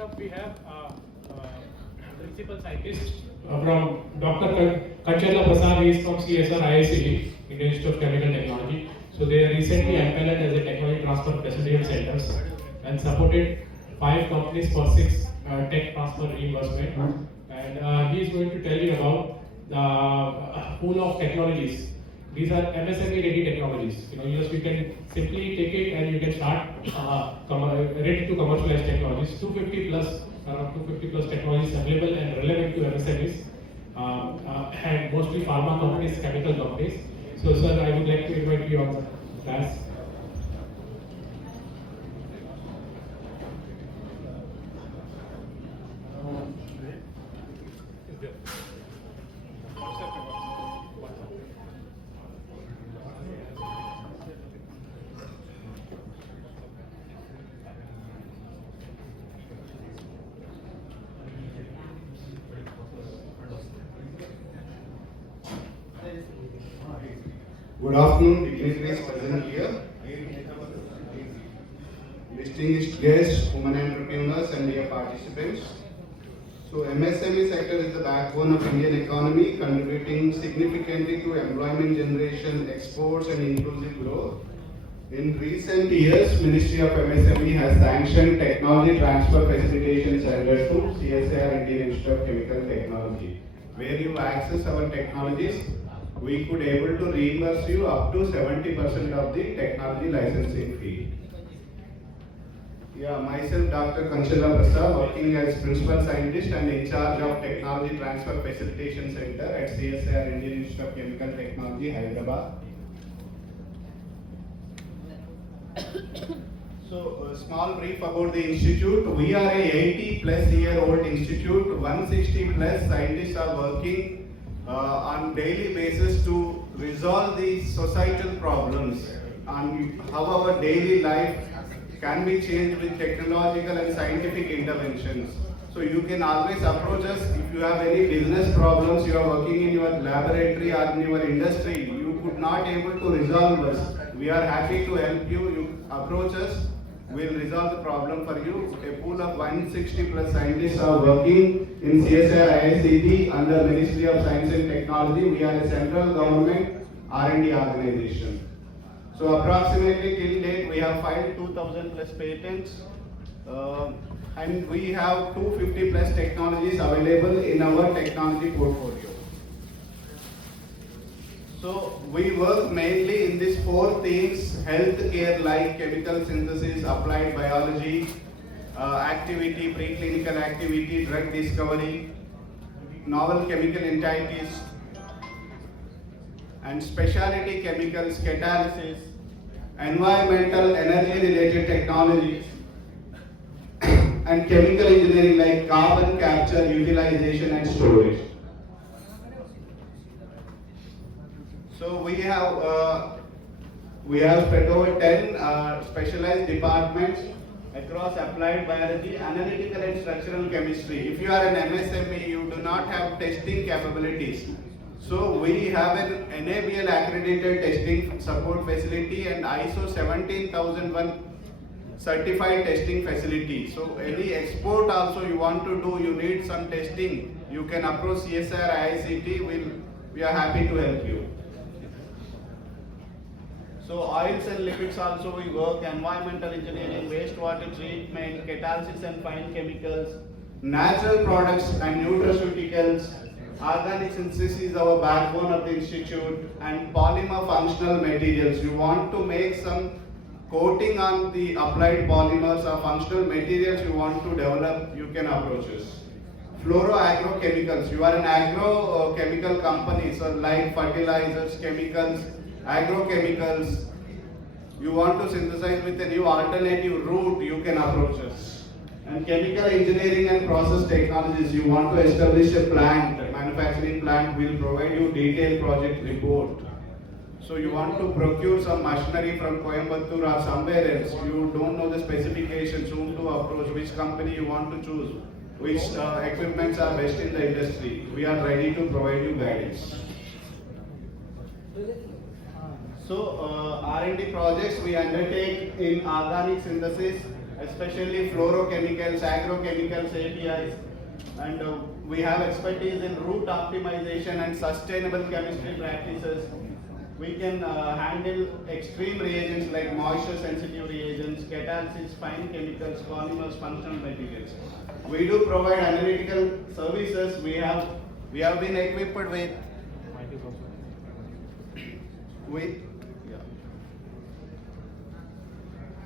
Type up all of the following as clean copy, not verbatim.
up we have principal scientist from Dr. Kanchala Prasad. He is from CSR IICT, Indian Institute of Chemical Technology. So they are recently empaneled as a technology transfer facilitation centers and supported 5 companies for 6 tech transfer reimbursement. And he is going to tell you about the pool of technologies. These are MSME ready technologies. You can simply take it and you can start ready to commercialize technologies. 250 plus, around 250 plus technologies available and relevant to MSMEs, and mostly pharma companies, chemical companies. So, sir, I would like to invite you on the class. Good afternoon, dignitaries present here, distinguished guests, women entrepreneurs, and dear participants. So, MSME sector is the backbone of Indian economy, contributing significantly to employment generation, exports, and inclusive growth. In recent years, Ministry of MSME has sanctioned technology transfer facilitation centers to CSIR Indian Institute of Chemical Technology, where you access our technologies. We could able to reimburse you up to 70% of the technology licensing fee. Yeah, myself, Dr. Kanchala Prasad, working as principal scientist and in charge of Technology Transfer Facilitation Center at CSIR Indian Institute of Chemical Technology, Hyderabad. So, a small brief about the institute. We are a 80 plus year old institute. 160 plus scientists are working on daily basis to resolve the societal problems and how our daily life can be changed with technological and scientific interventions. So you can always approach us if you have any business problems, you are working in your laboratory or in your industry, you could not able to resolve us. We are happy to help you. You approach us, we will resolve the problem for you. A pool of 160 plus scientists are working in CSIR IICT under Ministry of Science and Technology. We are a central government R&D organization. So approximately till date we have filed 2000 plus patents and we have 250 plus technologies available in our technology portfolio. So we work mainly in these 4 things: healthcare like chemical synthesis, applied biology, activity, preclinical activity, drug discovery, novel chemical entities, and specialty chemicals, catalysis, environmental energy related technologies, and chemical engineering like carbon capture, utilization, and storage. So we have spread over 10 specialized departments across applied biology, analytical and structural chemistry. If you are an MSME, you do not have testing capabilities. So we have an NABL accredited testing support facility and ISO 17001 certified testing facility. So any export also you want to do, you need some testing, you can approach CSIR IICT. We are happy to help you. So oils and lipids also we work, environmental engineering, wastewater treatment, catalysis and fine chemicals, natural products and nutraceuticals, organic synthesis is our backbone of the institute, and polymer functional materials. You want to make some coating on the applied polymers or functional materials you want to develop, you can approach us. Fluoroagrochemicals, you are an agrochemical company, so like fertilizers, chemicals, agrochemicals, you want to synthesize with a new alternative route, you can approach us. And chemical engineering and process technologies, you want to establish a plant, a manufacturing plant, will provide you detailed project report. So you want to procure some machinery from Coimbatore or somewhere else, you don't know the specifications, whom to approach, which company you want to choose, which equipments are best in the industry. We are ready to provide you guidance. R&D projects we undertake in organic synthesis, especially fluorochemicals, agrochemicals, APIs, and we have expertise in route optimization and sustainable chemistry practices. We can handle extreme reagents like moisture sensitive reagents, catalysis, fine chemicals, polymers, functional materials. We do provide analytical services. We have been equipped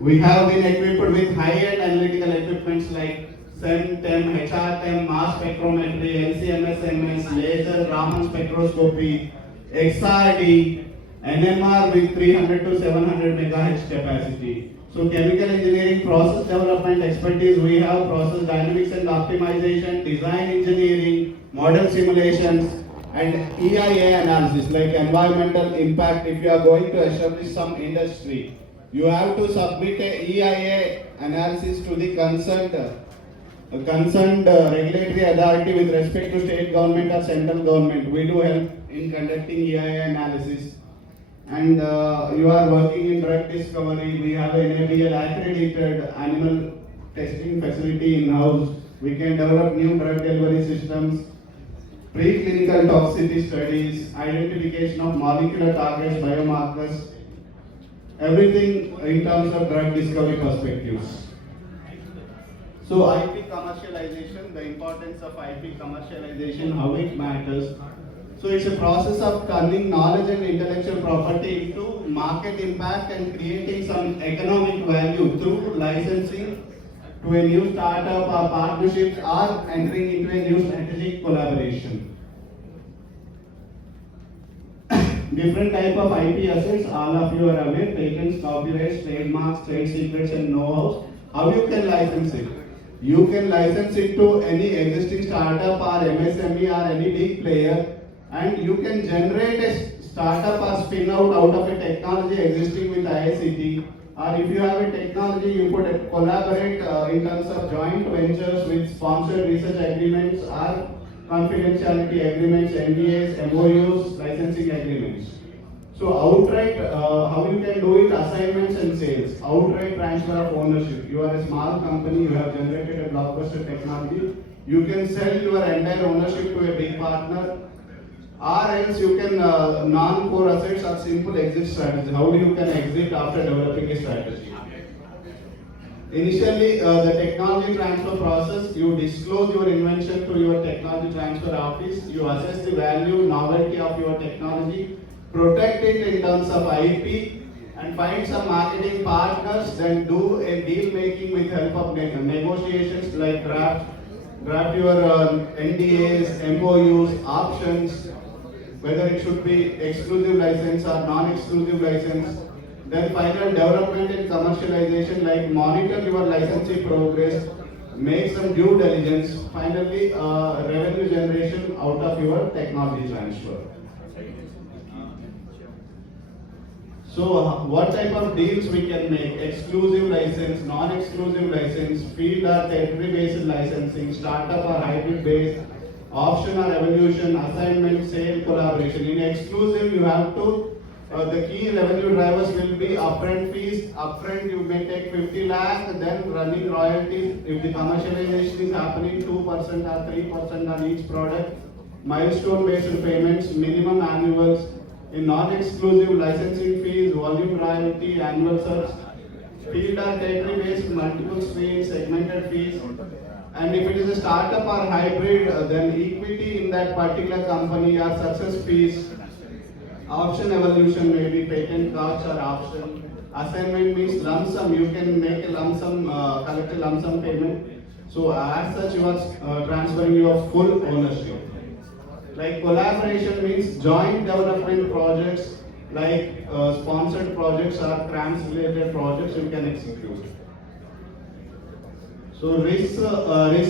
we have been equipped with high-end analytical equipments like SEM, TEM, HRTEM, mass spectrometry, LC-MS, laser, Raman spectroscopy, XRD, NMR with 300 to 700 MHz capacity. So chemical engineering process development expertise, we have process dynamics and optimization, design engineering, model simulations, and EIA analysis like environmental impact. If you are going to establish some industry, you have to submit a EIA analysis to the concerned regulatory authority with respect to state government or central government. We do help in conducting EIA analysis. And you are working in drug discovery. We have an NABL accredited animal testing facility in-house. We can develop new drug delivery systems, preclinical toxicity studies, identification of molecular targets, biomarkers, everything in terms of drug discovery perspectives. So IP commercialization, the importance of IP commercialization, how it matters. So it's a process of turning knowledge and intellectual property into market impact and creating some economic value through licensing to a new startup or partnerships or entering into a new strategic collaboration. Different type of IP assets, all of you are aware, patents, copyrights, trademarks, trade secrets and know-hows. How you can license it? You can license it to any existing startup or MSME or any big player, and you can generate a startup or spin out of a technology existing with IICT, or if you have a technology, you could collaborate in terms of joint ventures with sponsored research agreements or confidentiality agreements, NDAs, MOUs, licensing agreements. So outright, how you can do it, assignments and sales, outright transfer of ownership. You are a small company, you have generated a blockbuster technology, you can sell your entire ownership to a big partner, or else you can non-core assets or simple exit strategy. How you can exit after developing a strategy? Initially, the technology transfer process, you disclose your invention to your technology transfer office, you assess the value, novelty of your technology, protect it in terms of IP, and find some marketing partners, then do a deal making with help of negotiations like draft your NDAs, MOUs, options, whether it should be exclusive license or non-exclusive license. Then final development and commercialization, like monitor your licensing progress, make some due diligence. Finally, revenue generation out of your technology transfer. So what type of deals we can make? Exclusive license, non-exclusive license, field or territory based licensing, startup or hybrid based, option or evolution, assignment, sale, collaboration. In exclusive, you have to, the key revenue drivers will be upfront fees. Upfront you may take 50 lakh, then running royalties. If the commercialization is happening, 2% or 3% on each product. Milestone based payments, minimum annuals. In non-exclusive, licensing fees, volume royalty, annual subs. Field or territory based, multiple streams, segmented fees. And if it is a startup or hybrid, then equity in that particular company or success fees. Option evolution, maybe patent costs or option. Assignment means lump sum. You can make a lump sum, collect a lump sum payment. So as such, you are transferring your full ownership. Like collaboration means joint development projects, like sponsored projects or CRAMS related projects you can execute. So risks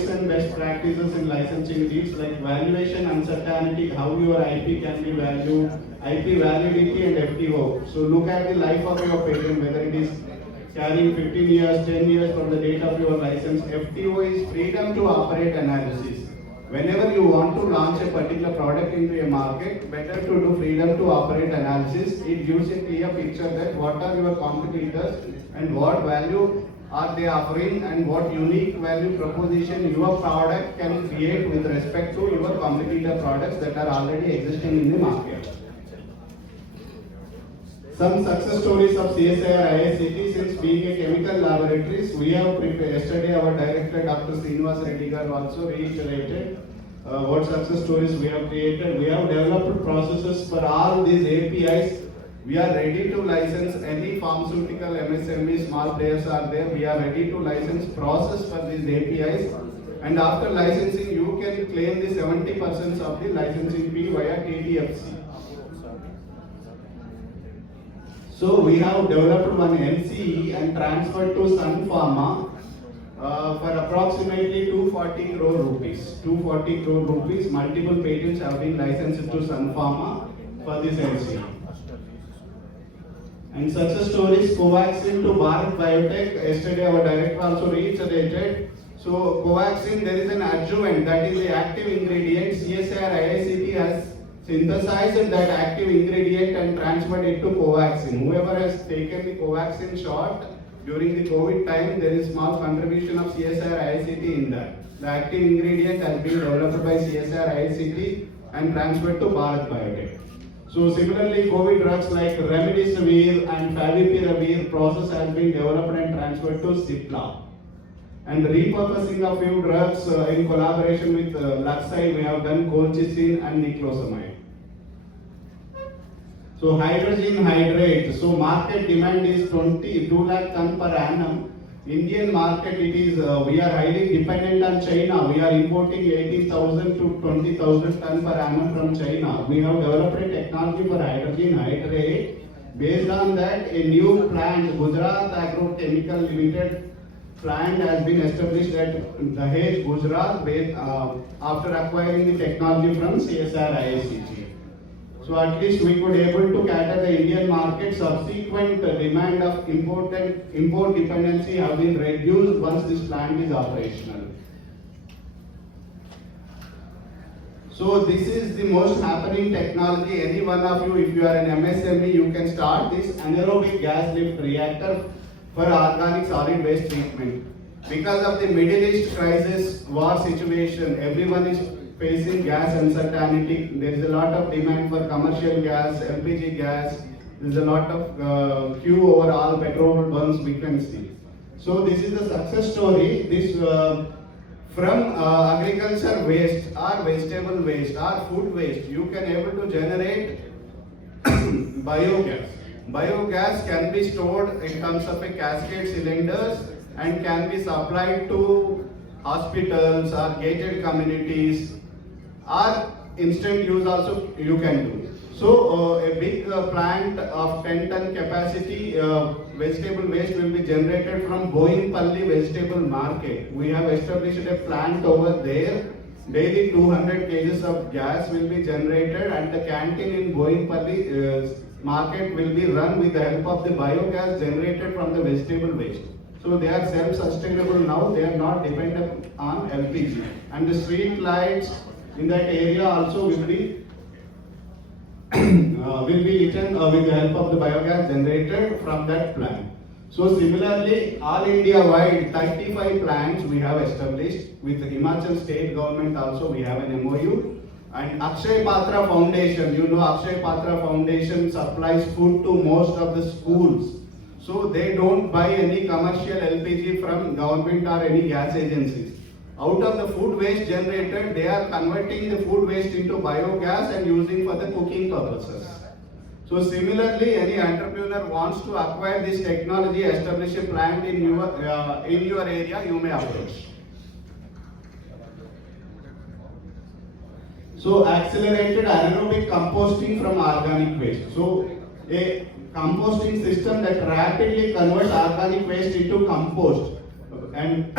and best practices in licensing deals, like valuation uncertainty, how your IP can be valued, IP validity and FTO. So look at the life of your patent, whether it is carrying 15 years, 10 years from the date of your license. FTO is freedom to operate analysis. whenever you want to launch a particular product into a market, better to do freedom to operate analysis. It gives a clear picture that what are your competitors and what value are they offering and what unique value proposition your product can create with respect to your competitor products that are already existing in the market. Some success stories of CSIR IICT. Since being a chemical laboratories, we have prepared. Yesterday, our director, Dr. Srinivas Reddy garu also reiterated what success stories we have created. We have developed processes for all these APIs. We are ready to license any pharmaceutical MSMEs, small players are there. We are ready to license process for these APIs. And after licensing, you can claim the 70% of the licensing fee via TTFC. So we have developed one NCE and transferred to Sun Pharma for approximately 240 crore rupees. 240 crore rupees, multiple patents have been licensed to Sun Pharma for this NCE. And success stories, Covaxin to Bharat Biotech. Yesterday our director also reiterated. So Covaxin, there is an adjuvant, that is the active ingredient. CSIR IICT has synthesized that active ingredient and transferred it to Covaxin. Whoever has taken the Covaxin shot during the COVID time, there is small contribution of CSIR IICT in that. The active ingredient has been developed by CSIR IICT and transferred to Bharat Biotech. So similarly, COVID drugs like Remdesivir and Favipiravir process has been developed and transferred to Cipla. And repurposing of few drugs in collaboration with Luxide, we have done colchicine and niclosamide. So hydrogen hydrate, so market demand is 2 lakh ton per annum. Indian market, it is we are highly dependent on China. We are importing 18,000 to 20,000 ton per annum from China. We have developed a technology for hydrogen hydrate. Based on that, a new plant, Gujarat Agrochemical Limited plant has been established at Dahej, Gujarat, after acquiring the technology from CSIR IICT. So at least we could able to cater the Indian market. Subsequent demand of import dependency have been reduced once this plant is operational. So this is the most happening technology. Any one of you, if you are an MSME, you can start this anaerobic gas lift reactor for organic solid waste treatment. Because of the Middle East crisis, war situation, everyone is facing gas uncertainty. There is a lot of demand for commercial gas, LPG gas. There is a lot of queue over all petrol burns we can see. So this is the success story. This from agriculture waste or vegetable waste or food waste, you can able to generate biogas. Biogas can be stored in terms of a cascade cylinders and can be supplied to hospitals or gated communities, or instant use also you can do. So a big plant of 10 ton capacity vegetable waste will be generated from Boinpalli vegetable market. We have established a plant over there. Daily 200 kgs of gas will be generated and the canteen in Boinpalli market will be run with the help of the biogas generated from the vegetable waste. So they are self-sustainable now, they are not dependent on LPG. And the street lights in that area also will be lit with the help of the biogas generated from that plant. So similarly, all India wide 35 plants we have established with the Himachal state government also we have an MOU. And Akshay Patra Foundation, you know Akshay Patra Foundation supplies food to most of the schools. So they don't buy any commercial LPG from government or any gas agencies. Out of the food waste generated, they are converting the food waste into biogas and using for the cooking purposes. So similarly, any entrepreneur wants to acquire this technology, establish a plant in your area, you may approach. So accelerated anaerobic composting from organic waste. So a composting system that rapidly converts organic waste into compost, and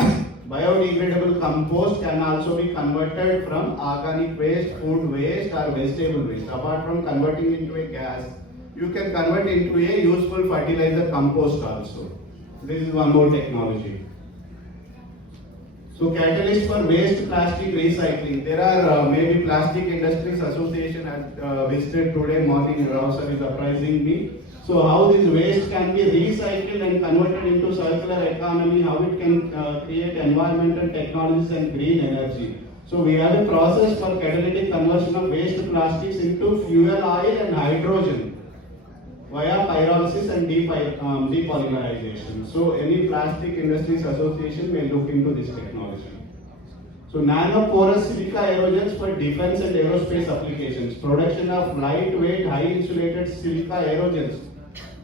biodegradable compost can also be converted from organic waste, food waste or vegetable waste. Apart from converting into a gas, you can convert into a useful fertilizer compost also. This is one more technology. So catalyst for waste plastic recycling. There are maybe Plastic Industries Association has visited today morning. Rao sir is apprising me. So how this waste can be recycled and converted into circular economy, how it can create environmental technologies and green energy. So we have a process for catalytic conversion of waste plastics into fuel oil and hydrogen via pyrolysis and depolymerization. So any Plastic Industries Association may look into this technology. So nanoporous silica aerogels for defense and aerospace applications. Production of lightweight, high insulated silica aerogels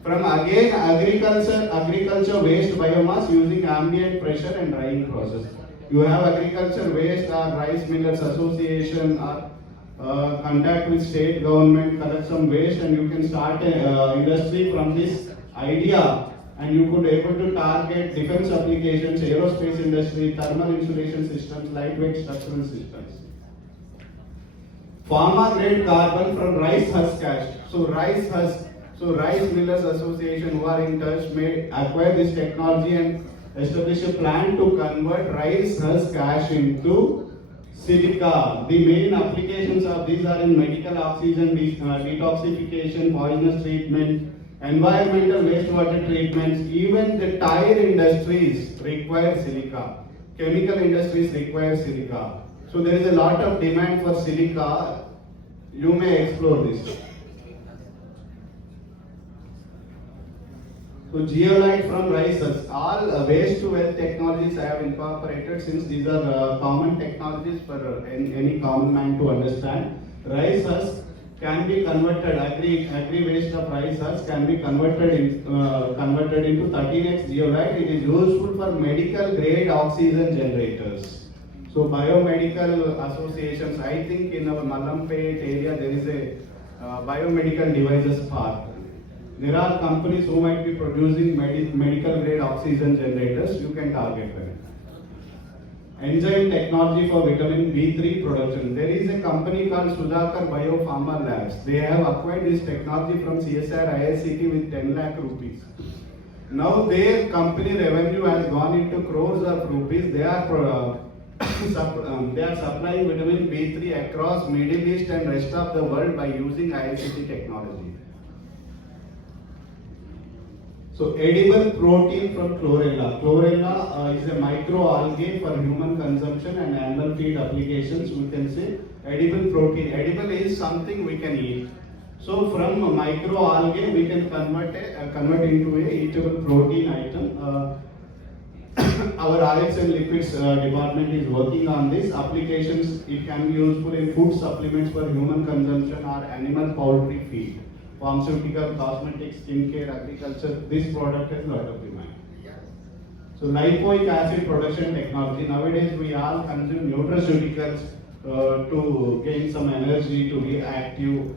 from again agriculture waste biomass using ambient pressure and drying process. You have agriculture waste or rice millers association or contact with state government, collect some waste, and you can start an industry from this idea, and you could able to target defense applications, aerospace industry, thermal insulation systems, lightweight structural systems. Pharma grade carbon from rice husk ash. So rice millers association who are in touch may acquire this technology and establish a plan to convert rice husk ash into silica. The main applications of these are in medical oxygen detoxification, poisonous treatment, environmental wastewater treatments. Even the tire industries require silica. Chemical industries require silica. So there is a lot of demand for silica. You may explore this. So geolite from rice husk. All waste to wealth technologies I have incorporated since these are common technologies for any common man to understand. Rice husk can be converted, agri waste of rice husk can be converted into 13x geolite. It is useful for medical grade oxygen generators. So biomedical associations, I think in our Mallampet area there is a biomedical devices park. There are companies who might be producing medical grade oxygen generators. You can target them. Enzyme technology for vitamin B3 production. There is a company called Sudhakar Biopharma Labs. They have acquired this technology from CSR IICT with 10 lakh rupees. Now their company revenue has gone into crores of rupees. They are supplying vitamin B3 across Middle East and rest of the world by using IICT technology. So edible protein from chlorella. Chlorella is a microalgae for human consumption and animal feed applications. We can say edible protein. Edible is something we can eat. So from a microalgae we can convert into a eatable protein item. Our RX and liquids department is working on this. Applications, it can be useful in food supplements for human consumption or animal poultry feed. Pharmaceutical, cosmetics, skincare, agriculture, this product has a lot of demand. So lipoic acid production technology. Nowadays we all consume nutraceuticals to gain some energy, to be active.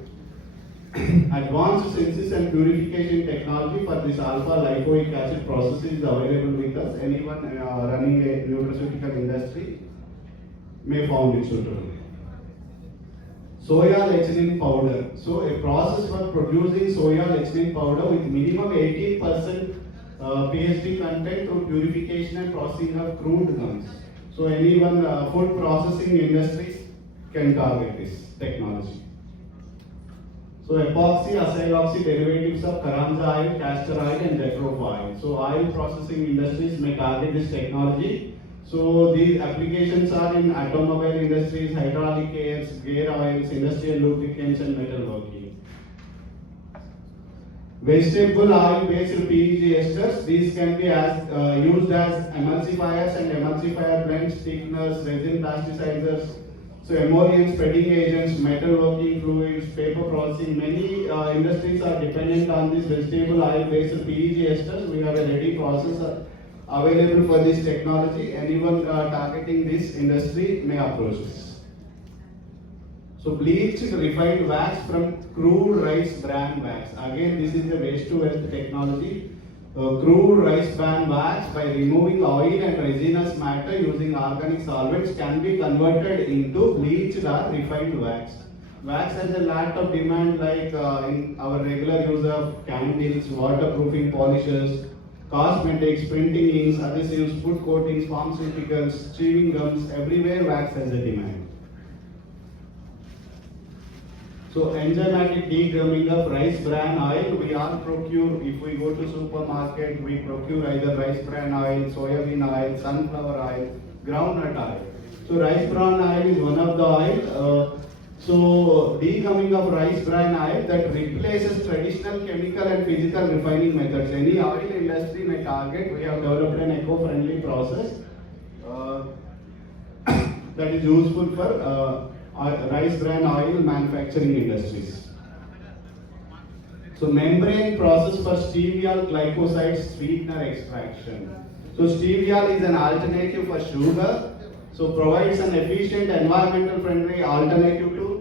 Advanced synthesis and purification technology for this alpha lipoic acid process is available with us. Anyone running a nutraceutical industry may find it suitable. Soya lecithin powder. So a process for producing soya lecithin powder with minimum 18% pH content through purification and processing of crude gums. So anyone food processing industries can target this technology. So epoxy, acyloxy derivatives of Karamza oil, castor oil and jatropha oil. So oil processing industries may target this technology. So these applications are in automobile industries, hydraulic airs, gear oils, industrial lubricants and metalworking. Vegetable oil based PEG esters, these can be used as emulsifiers and emulsifier blends, thickeners, resin plasticizers, so emollients, spreading agents, metalworking fluids, paper processing. Many industries are dependent on this vegetable oil based PEG esters. We have a ready process available for this technology. Anyone targeting this industry may approach us. So bleached refined wax from crude rice bran wax. Again, this is a waste to wealth technology. Crude rice bran wax by removing oil and resinous matter using organic solvents can be converted into bleached or refined wax. Wax has a lot of demand, like in our regular use of candles, waterproofing polishes, cosmetics, printing inks, adhesives, food coatings, pharmaceuticals, chewing gums, everywhere wax has a demand. So enzymatic degumming of rice bran oil, we all procure, if we go to supermarket, we procure either rice bran oil, soybean oil, sunflower oil, groundnut oil. So rice bran oil is one of the oil. So degumming of rice bran oil that replaces traditional chemical and physical refining methods. Any oil industry may target, we have developed an eco-friendly process that is useful for rice bran oil manufacturing industries. So membrane process for stevia glycoside sweetener extraction. So stevia is an alternative for sugar. So provides an efficient environmental friendly alternative to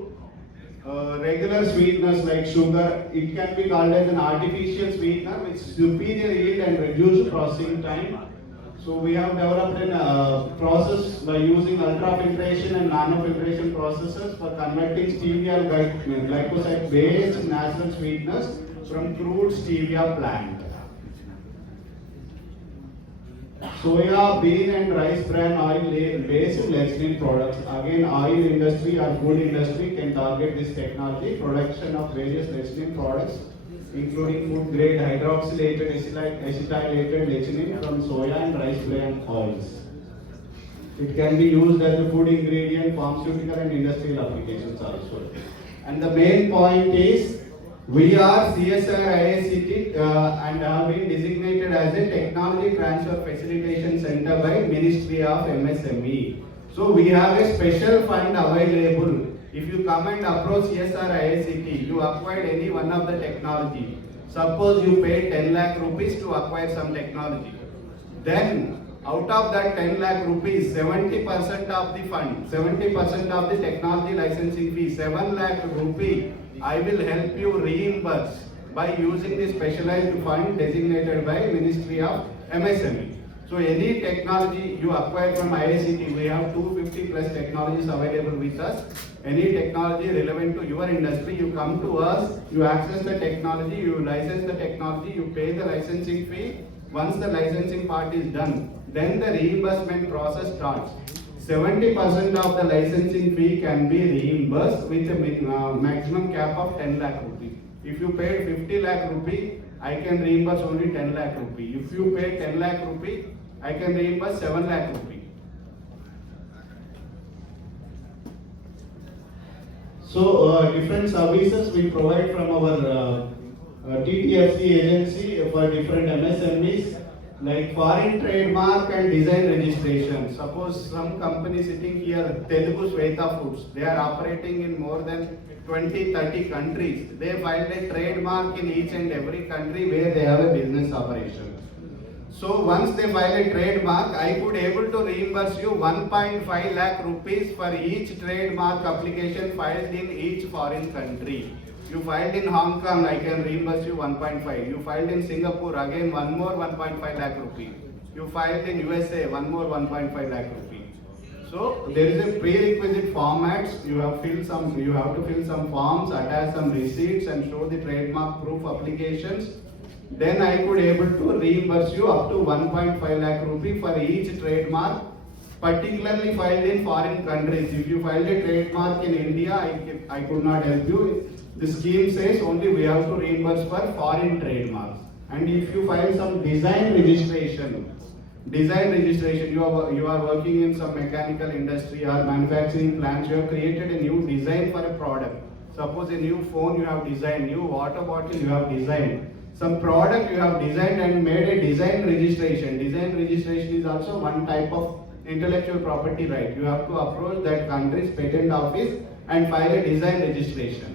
regular sweeteners like sugar. It can be called as an artificial sweetener with superior yield and reduced processing time. So we have developed a process by using ultrafiltration and nanofiltration processes for converting stevia glycoside based natural sweeteners from crude stevia plant. Soya, bean and rice bran oil based lecithin products. Again, oil industry or food industry can target this technology. Production of various lecithin products including food grade hydroxylated acetylated lecithin from soya and rice bran oils. It can be used as a food ingredient, pharmaceutical and industrial applications also. And the main point is we are CSR IICT and have been designated as a technology transfer facilitation center by Ministry of MSME. So we have a special fund available. If you come and approach CSR IICT, you acquired any one of the technology. Suppose you paid 10 lakh rupees to acquire some technology. Then out of that 10 lakh rupees, 70% of the fund, 70% of the technology licensing fee, 7 lakh rupee, I will help you reimburse by using the specialized fund designated by Ministry of MSME. So any technology you acquire from IICT, we have 250 plus technologies available with us. Any technology relevant to your industry, you come to us, you access the technology, you license the technology, you pay the licensing fee. Once the licensing part is done, then the reimbursement process starts. 70% of the licensing fee can be reimbursed with a maximum cap of 10 lakh rupee. If you paid 50 lakh rupee, I can reimburse only 10 lakh rupee. If you pay 10 lakh rupee, I can reimburse 7 lakh rupee. So different services we provide from our TTFC agency for different MSMEs like foreign trademark and design registration. Suppose some company sitting here, Telugu Sweta Foods, they are operating in more than 20-30 countries. They filed a trademark in each and every country where they have a business operation. So once they file a trademark, I could able to reimburse you 1.5 lakh rupees for each trademark application filed in each foreign country. You filed in Hong Kong, I can reimburse you 1.5. You filed in Singapore, again one more 1.5 lakh rupee. You filed in USA, one more 1.5 lakh rupee. So there is a prerequisite formats. You have to fill some forms, attach some receipts, and show the trademark proof applications. Then I could able to reimburse you up to 1.5 lakh rupee for each trademark, particularly filed in foreign countries. If you filed a trademark in India, I could not help you. The scheme says only we have to reimburse for foreign trademarks. And if you file some design registration, you are working in some mechanical industry or manufacturing plants, you have created a new design for a product. Suppose a new phone you have designed, new water bottle you have designed. Some product you have designed and made a design registration. Design registration is also one type of intellectual property right. You have to approach that country's patent office and file a design registration.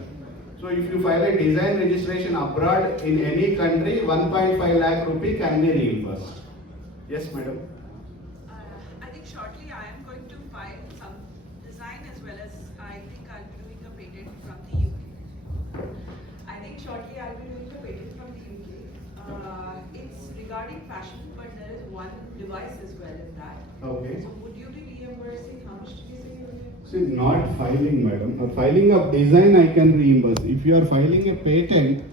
So if you file a design registration abroad in any country, 1.5 lakh rupee can be reimbursed. Yes, madam. I think shortly I am going to file some design as well as I think I'll be doing a patent from the UK. I think shortly I'll be doing a patent from the UK. It's regarding fashion, but there is one device as well in that. Okay. So would you be reimbursing? How much did you say you would reimburse? See, not filing, madam. Filing of design I can reimburse. If you are filing a patent,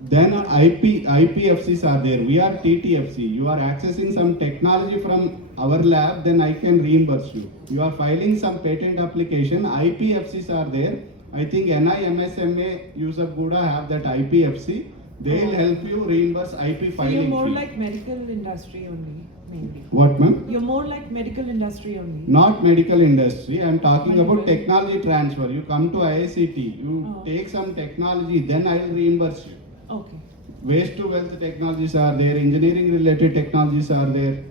Then IPFCs are there. We are TTFC. You are accessing some technology from our lab, then I can reimburse you. You are filing some patent application, IPFCs are there. I think NI, MSMA, user Buddha have that IPFC. They'll help you reimburse IP So filing you're more fee. like medical industry only, mainly. What, ma'am? You're more like medical industry only. Not medical industry. I'm talking Medical. about technology transfer. You come to IICT, you Oh. take some technology, then I'll reimburse you. Okay. Waste to wealth technologies are there, engineering related technologies are there.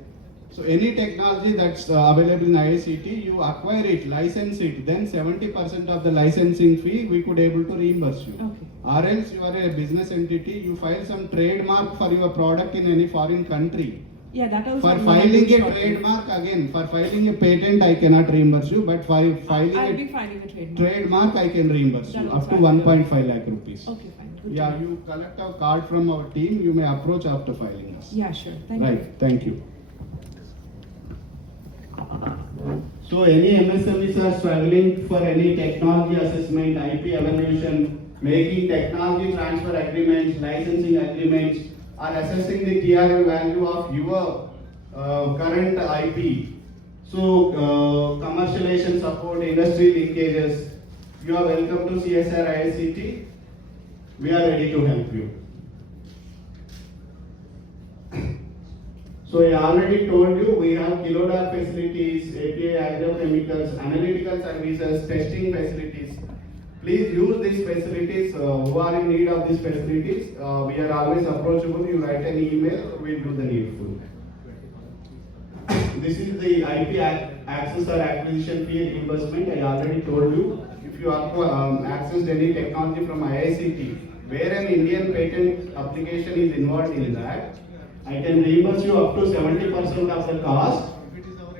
So any technology that's available in IICT, you acquire it, license it, then 70% of the licensing fee we could able to reimburse you. Okay. Or else you are a business entity, you file some trademark for your product in any foreign country. Yeah, that also. For I'm gonna filing do a shortly. trademark, again, for filing a patent I cannot reimburse you, but for filing I'll a be filing a trademark. trademark I can reimburse That you also up to I will do. 1.5 lakh rupees. Okay, fine. Good to Yeah, know. you collect a card from our team, you may approach after filing us. Yeah, sure. Thank you. Right, thank you. So any MSMEs are struggling for any technology assessment, IP evaluation, making technology transfer agreements, licensing agreements, or assessing the TRL value of your current IP. So commercialization support, industry linkages, you are welcome to CSR IICT. We are ready to help you. So I already told you we have kilodal facilities, API agrochemicals, analytical services, testing facilities. Please use these facilities. Who are in need of these facilities? We are always approachable. You write an email, we do the needful. This is the IP access or acquisition fee reimbursement. I already told you. If you have accessed any technology from IICT, where an Indian patent application is involved in that, I can reimburse you up to 70% of the cost.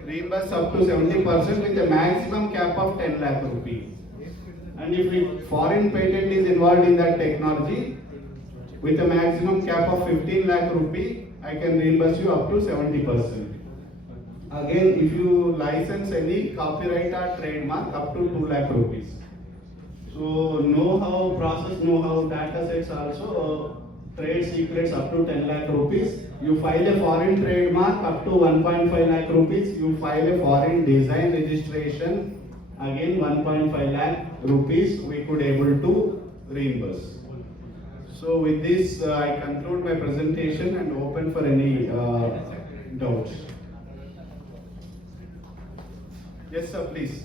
Reimburse up to 70% with a maximum cap of 10 lakh rupees. And if a foreign patent is involved in that technology, with a maximum cap of 15 lakh rupee, I can reimburse you up to 70%. Again, if you license any copyright or trademark, up to 2 lakh rupees. So know-how, process know-how, data sets also, trade secrets up to 10 lakh rupees. You file a foreign trademark up to 1.5 lakh rupees. You file a foreign design registration, again 1.5 lakh rupees we could able to reimburse. So with this, I conclude my presentation and open for any doubts. Yes, sir, please.